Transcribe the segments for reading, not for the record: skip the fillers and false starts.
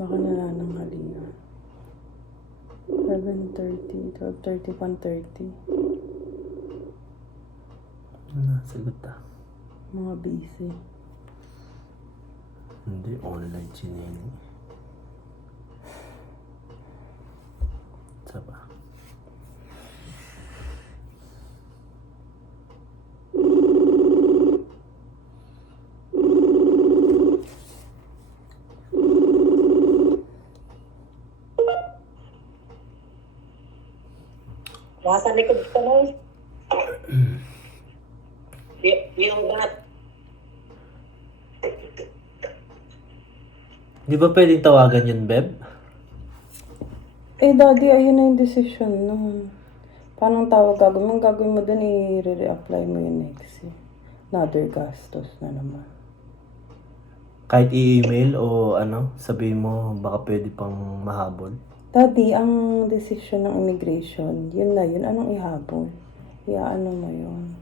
Baka nanananghalingan. 11:30, 12:30, 1:30. Sagot Mga busy. Hindi, online sinini. Saba. Nasa likod ko mo. Yung bat. Di ba pwedeng tawagan yun, Beb? Daddy, ayun na yung decision nun. Paano ang tawag gagawin mo? Ang gagawin mo dun, i-re-apply mo yung next year. Another gastos na naman. Kahit i-email o sabihin mo baka pwede pang mahabol. Daddy, ang decision ng immigration, yun na yun. Anong ihabol? Ano mo yun?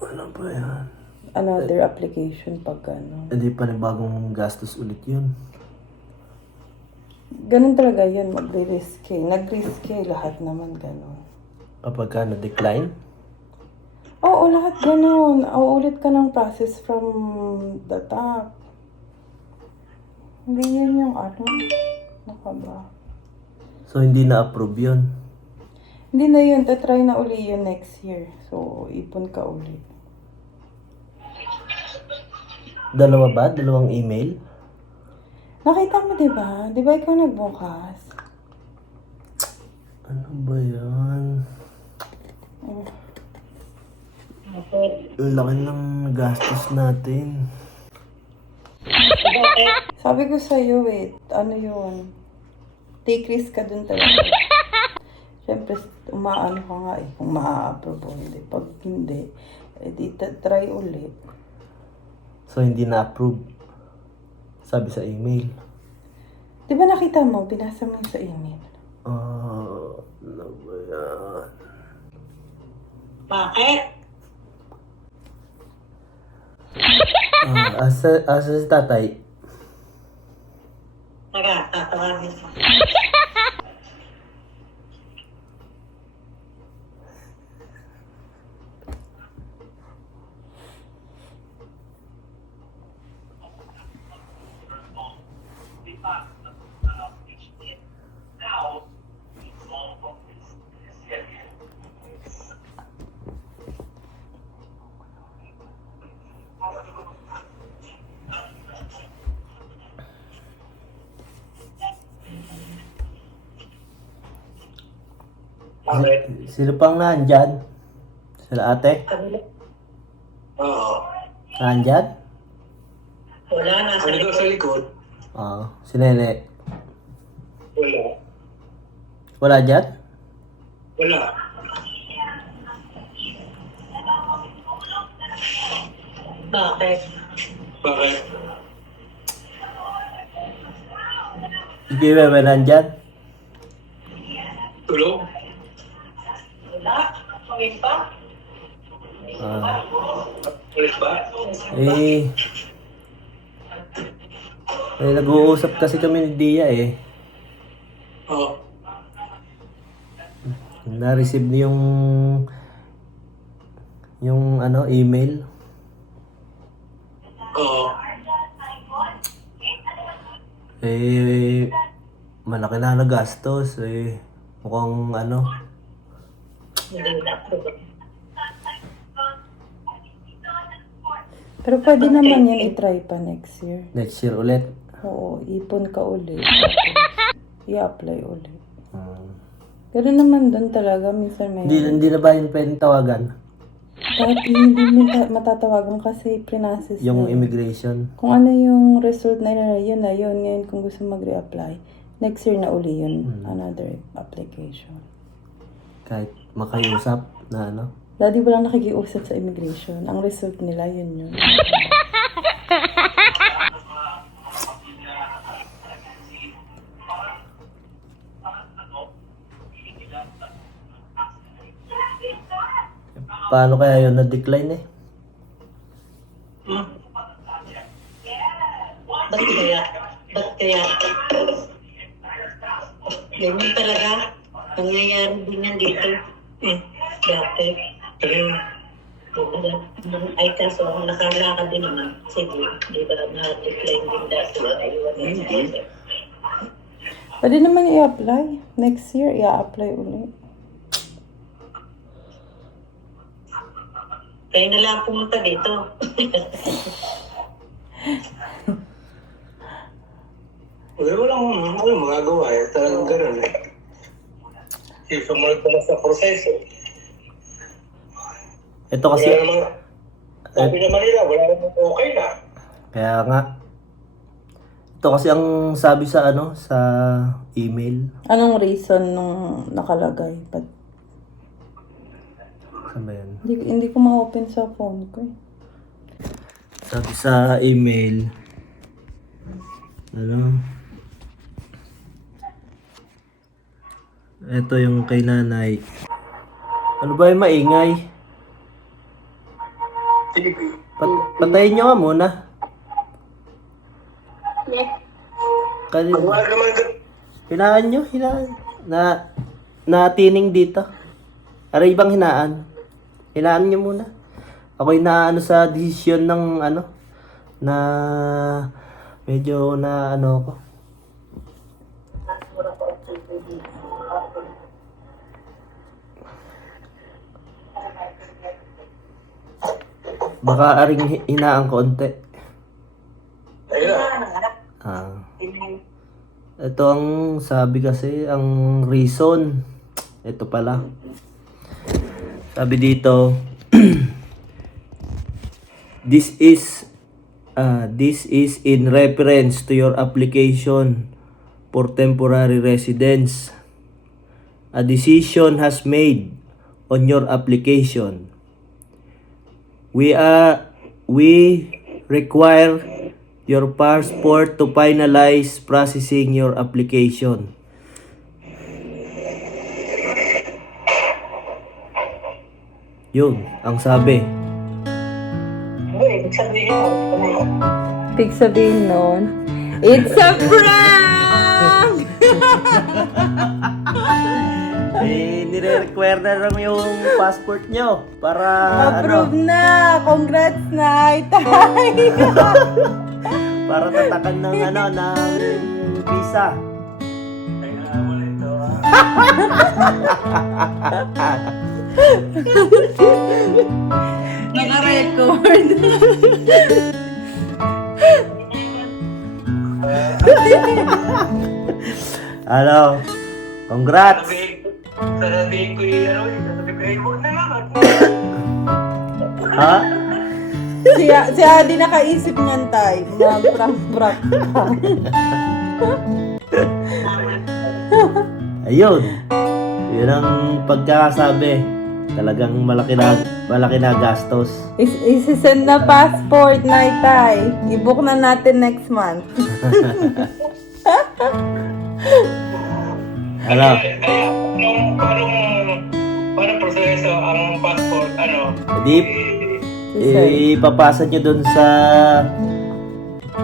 Ano ba yan? Another application pag ano. Hindi pa bagong gastos ulit yun. Ganun talaga yun, magre-risk eh. Nag-risk eh, lahat naman ganun. Kapag ka na-decline? Oo, lahat ganun. Uulit ka ng process from the top. Hindi yun yung ano. Naka ba? So, hindi na-approve yun. Hindi na yun. Tatry na uli yun next year. So, ipon ka uli. Dalawa ba? Dalawang email? Nakita mo, diba? Diba ikaw nagbukas? Ano ba yan? Ang laki ng gastos natin. Sabi ko sa'yo, ano yun? Take risk ka dun talaga. Siyempre, umaano ka nga eh, kung maa-approve o hindi. Pag hindi, di try ulit. So, hindi na-approve. Sabi sa email. Di ba nakita mo, binasa mo yung sa email? Ano ba yan? Bakit? Asa si tatay? Tatawagin mo. Sino pang nandyan? Sila ate? Oo. Nandyan? Wala, nasa Ano daw sa likod? Si Nene. Wala. Wala dyan? Wala. Bakit? Bakit? Hindi ba nandyan? Tulog? Wala. Pangit pa? Ulit ba? Nag-uusap kasi kami ni Dia eh. Oo. Na-receive niyo yung email. Oo. Malaki na nagastos mukhang Hindi na. Pero pwede naman yan i-try pa next year. next year ulit. Oo, ipon ka ulit. Tapos, i-apply ulit. Pero naman doon talaga, minsan may... Hindi na ba yun pwedeng tawagan? Kahit hindi mo matatawagan kasi pre-process Yung na yun. immigration. Kung ano yung result na yun na yun. Ngayon kung gusto mag-reapply, next year na uli yun. Another application. Kahit makausap na Daddy, walang nakikiusap sa immigration. Ang result nila, yun. Paano kaya yun na-decline eh? Ba't kaya? Ba't Kaya, ganyan talaga. Nangyayari din yan dito. Dati. Pero Ay, kaso ako nakalakad din naman. Sige, di ba na-decline din dati. Ayun. Pwede naman i-apply. Next year, i-apply ulit. Kaya na lang pumunta dito. walang magagawa eh. Talagang ganun eh. Sumunod ka na sa proseso. Ito kasi, Wala namang, sabi naman nila, wala namang okay na. kaya nga. Ito kasi ang sabi sa ano, sa email. Anong reason nung nakalagay? Saan ba yan? Hindi ko ma-open sa phone ko eh. Sabi sa email, ano, ito yung kay nanay. Ano ba yung maingay? Sige. Patayin nyo nga muna. Kanina. Wala naman Hinaan nyo, hinaan. Natining dito. Aray bang hinaan? Hinaan nyo muna. Ako'y naano sa desisyon ng ano, na medyo na ano ko. Baka aring hinaan konti. Ayun na. Ito ang sabi kasi, ang reason. Ito pala. Sabi dito, this is in reference to your application for temporary residence. A decision has made on your application. We require your passport to finalize processing your application. Yun, ang sabi. Ibig sabihin mo, Ibig sabihin nun, it's a prank! Nire-require na lang yung passport nyo para Approve na! Congrats na! Itay! para tatakan ng ng visa. Kaya wala ito. Naka-record. Ano? Congrats! Sasabihin ko huwag na lang. Ha? Si Adi nakaisip niyan tay. Mag-prank-prank pa. Ayun. Yun ang pagkakasabi. Talagang malaki na gastos. Isisend na passport na itay. I-book na natin next month. Ano? Paano proseso ang passport, Hindi, ipapasa nyo dun sa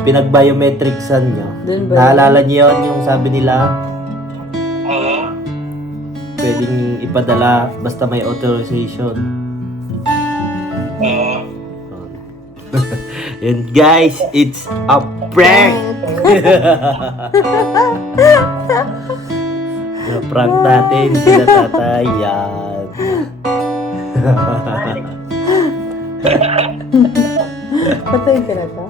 pinag-biometricsan nyo. Dun ba? Naalala nyo yun yung sabi nila, Oo. pwedeng ipadala basta may authorization. Oo. And guys, it's a prank! Na-prank natin sila tatay. Yan. Patay ka na to?